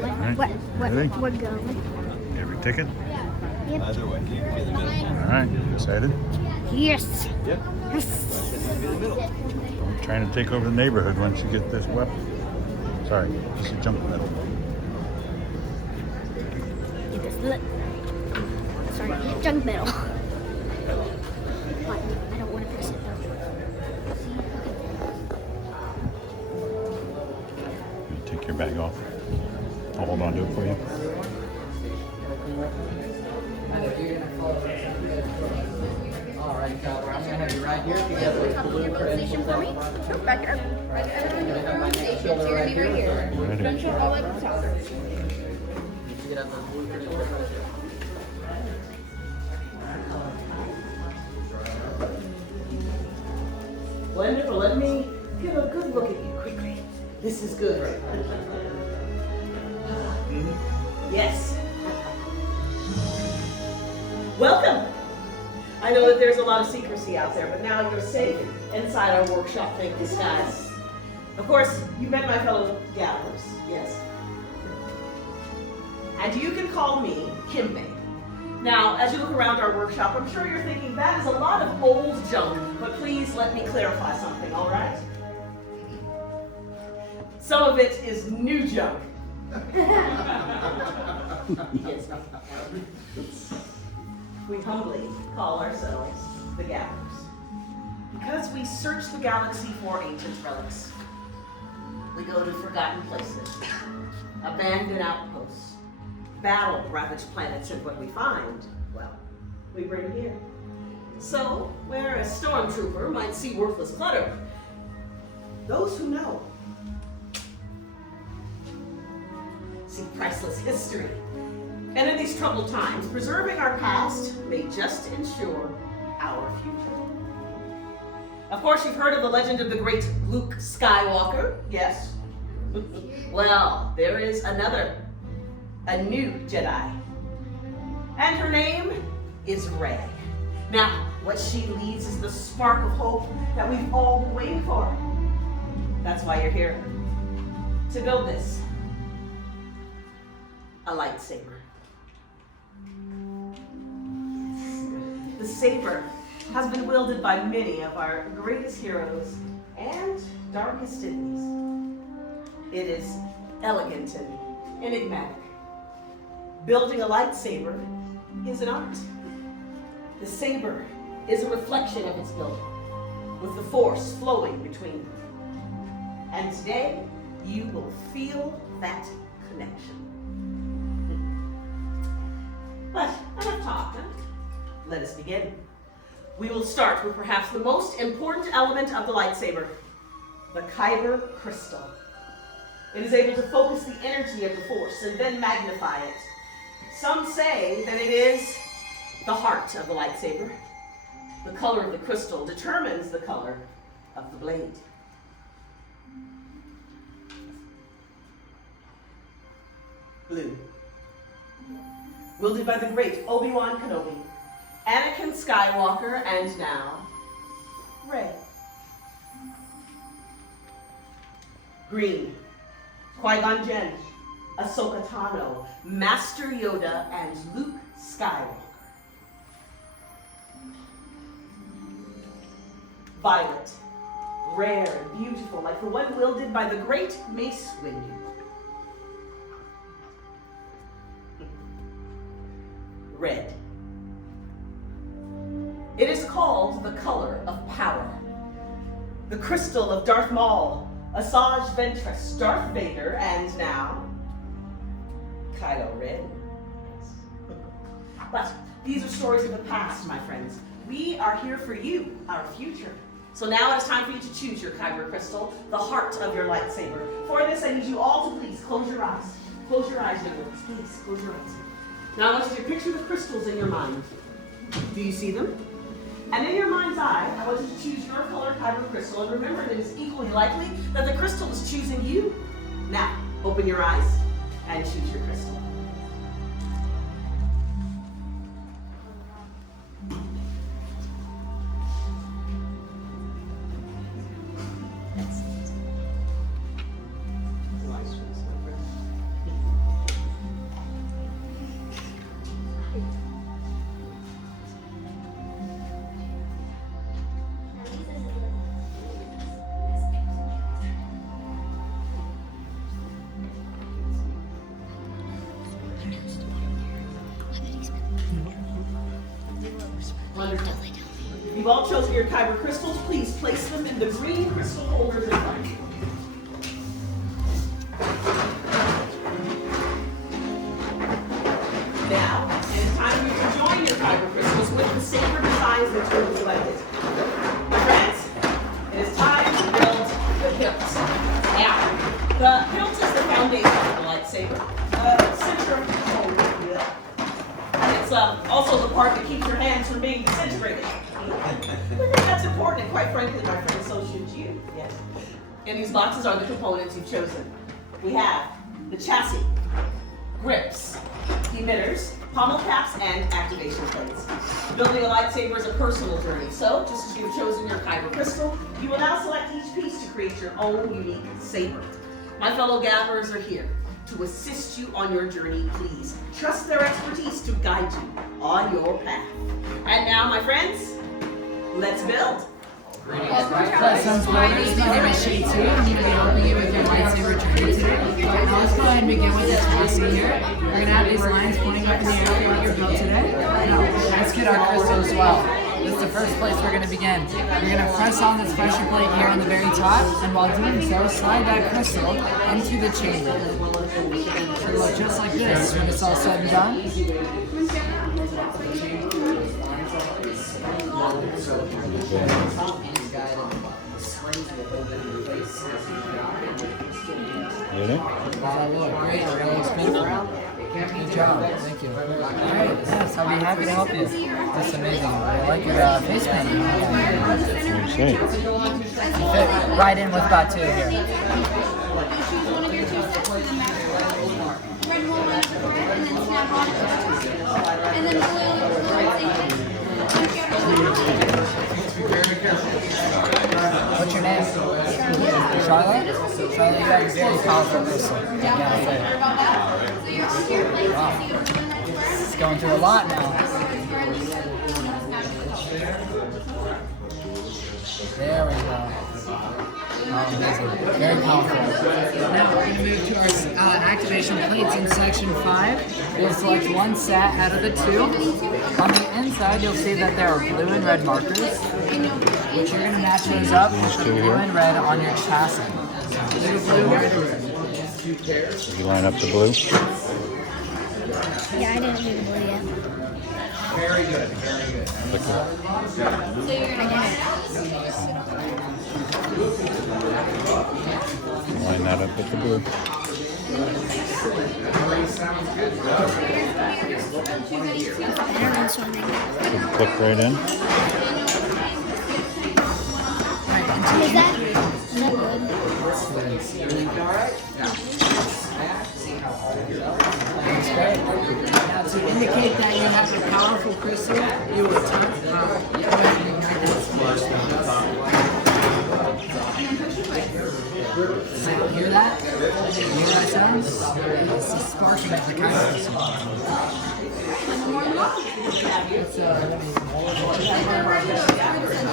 going. Right. Ready? We're going. Every ticket? Yep. Either way, you can be in the middle. All right. Excited? Yes. Yep. Yes. You can be in the middle. I'm trying to take over the neighborhood once you get this weapon. Sorry, just a jump metal. Get this look. Sorry, junk metal. What? I don't want to press it though. See? You take your bag off. I'll hold on to it for you. Alright, Kyber, I'm gonna have you right here together with blue credentials. For me? Nope, back up. Shoulder right here. You ready? Credential all the way to the top. You get up those blue credentials right there. Wonderful. Let me get a good look at you quickly. This is good. Yes. Welcome. I know that there's a lot of secrecy out there, but now you're safe inside our workshop, thank you, guys. Of course, you met my fellow gatherers, yes. And you can call me Kimbe. Now, as you look around our workshop, I'm sure you're thinking that is a lot of old junk, but please let me clarify something, all right? Some of it is new junk. Yes. We humbly call ourselves the Gatherers because we search the galaxy for ancient relics. We go to forgotten places, abandoned outposts, battle-ravaged planets, and what we find, well, we bring here. So, where a stormtrooper might see worthless clutter, those who know see priceless history. And in these troubled times, preserving our past may just ensure our future. Of course, you've heard of the legend of the great Luke Skywalker, yes? Well, there is another, a new Jedi. And her name is Rey. Now, what she leads is the spark of hope that we've all been waiting for. That's why you're here, to build this, a lightsaber. The saber has been wielded by many of our greatest heroes and darkest enemies. It is elegant and enigmatic. Building a lightsaber is an art. The saber is a reflection of its builder, with the force flowing between them. And today, you will feel that connection. But enough talk, huh? Let us begin. We will start with perhaps the most important element of the lightsaber, the kyber crystal. It is able to focus the energy of the force and then magnify it. Some say that it is the heart of the lightsaber. The color of the crystal determines the color of the blade. Blue. Wielded by the great Obi-Wan Kenobi, Anakin Skywalker, and now, Rey. Green. Qui-Gon Jinn, Ahsoka Tano, Master Yoda, and Luke Skywalker. Violet. Rare and beautiful, like the one wielded by the great Mace Windu. Red. It is called the color of power. The crystal of Darth Maul, Asajj Ventress, Darth Vader, and now, Kylo Ren. But these are stories of the past, my friends. We are here for you, our future. So now it is time for you to choose your kyber crystal, the heart of your lightsaber. For this, I need you all to please close your eyes. Close your eyes, young ones. Please, close your eyes. Now I want you to picture the crystals in your mind. Do you see them? And in your mind's eye, I want you to choose your color kyber crystal, and remember that it's equally likely that the crystal is choosing you. Now, open your eyes and choose your crystal. Wonderful. You've all chosen your kyber crystals. Please place them in the green crystal holders in front of you. Now, it is time for you to join your kyber crystals with the saber designs that you have selected. My friends, it is time to build the hilt. Now, the hilt is the foundation of the lightsaber. Center of control. It's also the part that keeps your hands from being disintegrated. I think that's important, and quite frankly, my friends, so should you. Yes. In these boxes are the components you've chosen. We have the chassis, grips, emitters, pommel caps, and activation plates. Building a lightsaber is a personal journey, so just as you've chosen your kyber crystal, you will now select each piece to create your own unique saber. My fellow gabbers are here to assist you on your journey. Please trust their expertise to guide you on your path. And now, my friends, let's build. Sounds great. My name is Shay too. I'm going to be helping you with your lightsaber journey today. Now let's go ahead and begin with this chassis here. We're going to have these lines pointing up in the area where you're built today. Now, let's get our crystal as well. This is the first place we're going to begin. You're going to press on this pressure plate here on the very top, and while doing so, slide that crystal into the chamber. It'll look just like this when it's all said and done. Get it? Wow, look, great. It really looks beautiful. Good job. Thank you. Alright, yes, I'll be happy to help you. That's amazing. I like your face painting. What do you say? You fit right in with about two here. You choose one of your two sets and then match the red one with the red and then snap on it. And then blue, What's your name? Charlotte? Charlotte, you have a very powerful crystal. I gotta say. Wow. It's going through a lot now. There we go. Oh, amazing. Very powerful. Now we're going to move to our activation plates in section 5. We'll select one set out of the 2. On the inside, you'll see that there are blue and red markers, which you're going to match those up with the blue and red on your chassis. Blue, red, and red. You line up the blue. Yeah, I didn't do the blue yet. Very good, very good. Click it. So you're gonna Line that up with the blue. better than swimming. Click right in. Is that good? That's great. Now to indicate that you have a powerful crystal, you will tap Hear that? Hear that sound? It's the sparking of the kyber crystal.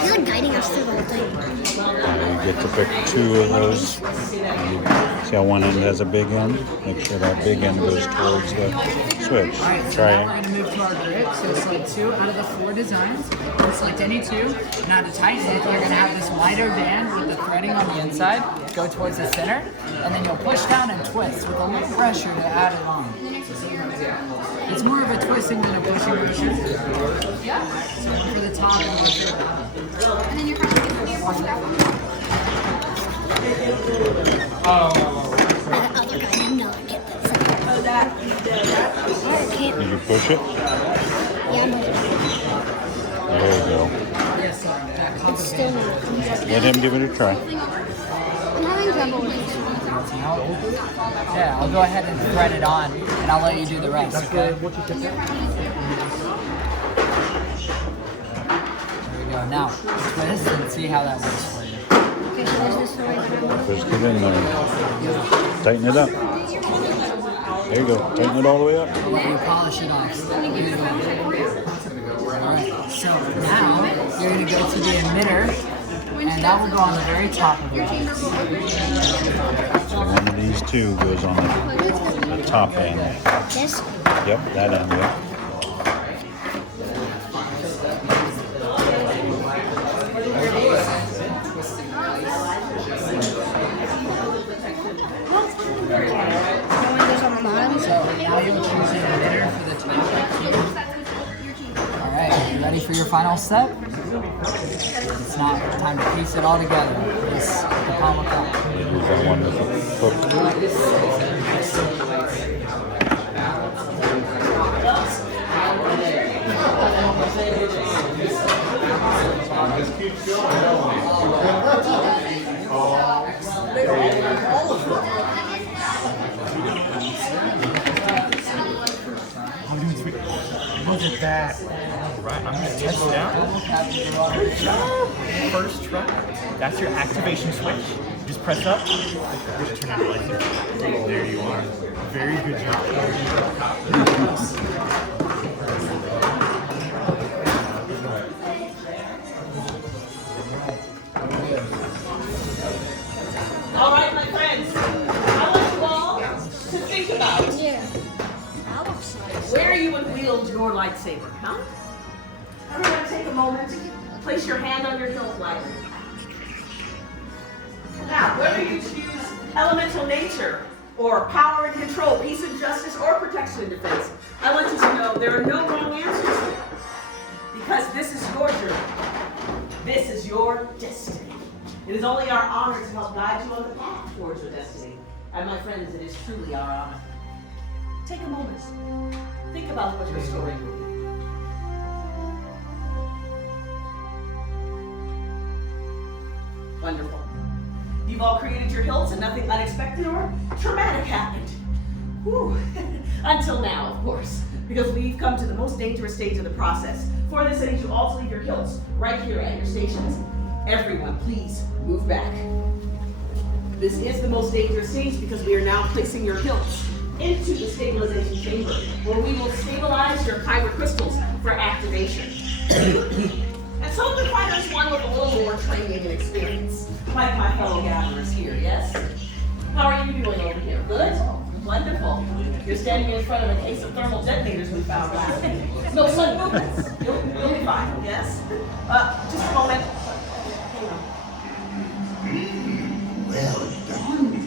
You're like guiding us through the whole thing. You get to pick 2 of those. See how one end has a big end? Make sure that big end goes towards the switch. Alright, so Try now we're it. going to move to our grip. So select 2 out of the 4 designs. We'll select any 2. Now to tighten it, you're going to have this wider band with the threading on the inside go towards the center. And then you'll push down and twist with a little pressure to add it on. It's more of a twisting than a pushing motion. So one for the top and one for the bottom. And then you're probably going to be able to grab one. That other guy did not get this. Oh, can't. Did you push it? Yeah, but There you go. Yes, sir. it's still not. Let him give it a try. I'm having trouble with this one. Yeah, I'll go ahead and thread it on, and I'll let you do the rest, okay? There we go. Now, twist and see how that works for you. Okay, so there's this way that I'm Just get in there. Tighten it up. There you go. Tighten it all the way up. I'll let you polish it off. Here you go. Alright, so now you're going to go to the emitter, and that will go on the very top of your box. So one of these 2 goes on the top end. this. Yep, that end, yep. So now you'll choose a winner for the top here. Alright, you ready for your final step? It's now time to piece it all together. This the palm of God. Use that one as a hook. Look at that. Right, I'm gonna test it out. Good job. First try. That's your activation switch. Just press up. Just turn it like there you are. Very good job. All right, my friends. I want you all to think about where you would wield your lightsaber, huh? Everyone take a moment. Place your hand on your hilt lightly. Now, whether you choose elemental nature, or power and control, peace and justice, or protection and defense, I want you to know there are no wrong answers here. Because this is your journey. This is your destiny. It is only our honor to help guide you on the path towards your destiny. And my friends, it is truly our honor. Take a moment. Think about what your story will be. Wonderful. You've all created your hilts and nothing unexpected or traumatic happened. Whew. Until now, of course, because we've come to the most dangerous stage of the process. For this, I need you all to leave your hilts right here at your stations. Everyone, please move back. This is the most dangerous stage because we are now placing your hilts into the stabilization chamber, where we will stabilize your kyber crystals for activation. And so we find us one with a little more training and experience, like my fellow gatherers here, yes? How are you doing over here? Good? Wonderful. You're standing in front of a case of thermal detonators we found last week. No sudden movements. You'll be fine, yes? Just a moment. Well done.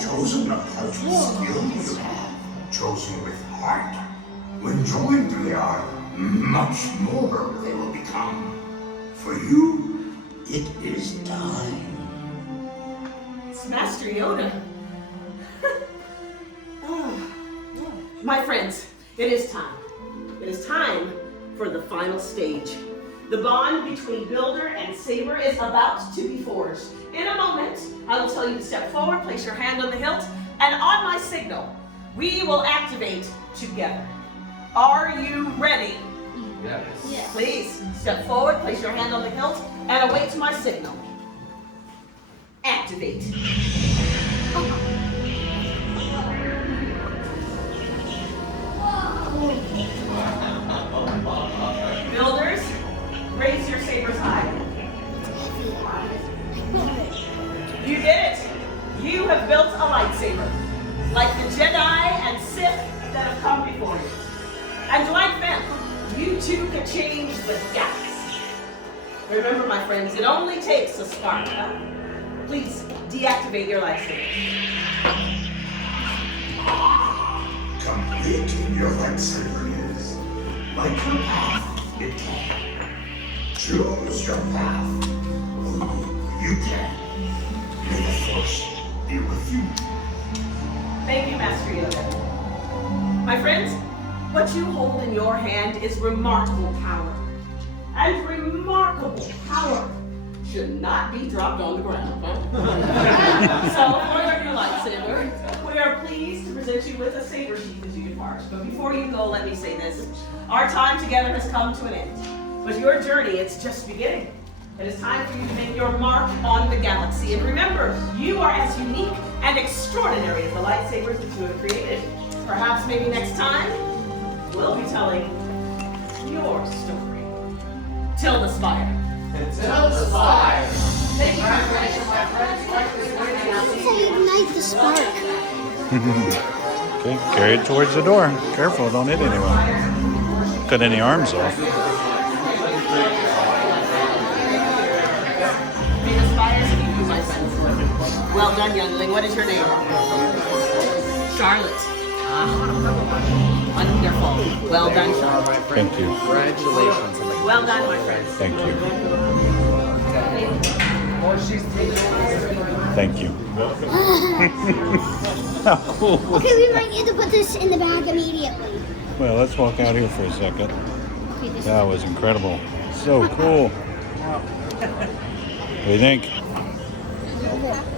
Chosen a part with skill you have. Chosen with heart. When joined they are, much more they will become. For you, it is time. It's Master Yoda. My friends, it is time. It is time for the final stage. The bond between Builder and Saber is about to be forged. In a moment, I will tell you to step forward, place your hand on the hilt, and on my signal, we will activate together. Are you ready? Yes. Please, step forward, place your hand on the hilt, and await my signal. Activate. Builders, raise your sabers high. You did it. You have built a lightsaber, like the Jedi and Sith that have come before you. And like them, you too can change the galaxy. Remember, my friends, it only takes a spark. Please deactivate your lightsaber. Completing your lightsaber is like your path, it can. Choose your path. You can. May the Force be with you. Thank you, Master Yoda. My friends, what you hold in your hand is remarkable power. And remarkable power should not be dropped on the ground. So, for your lightsaber, we are pleased to present you with a saber sheath as you depart. But before you go, let me say this. Our time together has come to an end. But your journey, it's just beginning. It is time for you to make your mark on the galaxy. And remember, you are as unique and extraordinary as the lightsabers that you have created. Perhaps maybe next time, we'll be telling your story. Till the spire. Until the spire. Thank you, my friends. Say ignite the spark. Okay, carry it towards the door. Careful, don't hit anyone. Cut any arms off. May the spires keep you, my friends. Well done, youngling. What is your name? Charlotte. Wonderful. Well done, Sean. Thank you. Congratulations. Well done, my friends. Thank you. Thank you. How cool was Okay, we might need to put this in the bag immediately. Well, let's walk out here for a second. Okay, this That was incredible. So cool. What do you think? is